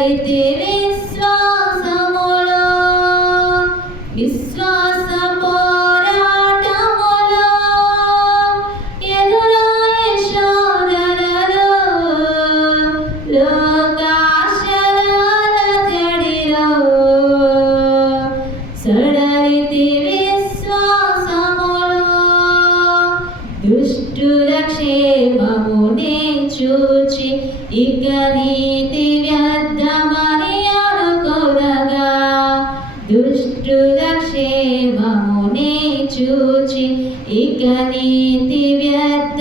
సడలితి విశ్వాసములో విశ్వాస పోరాటములో ఎదురాయే శోధనలో లోకాశల జడిలో సడలితి విశ్వాసములో దుష్టుల క్షేమమునే చూచి ఇక నీతి వ్యర్థమని అనుకొనగా దుష్టుల క్షేమమునే చూచి ఇక నీతి వ్యర్థ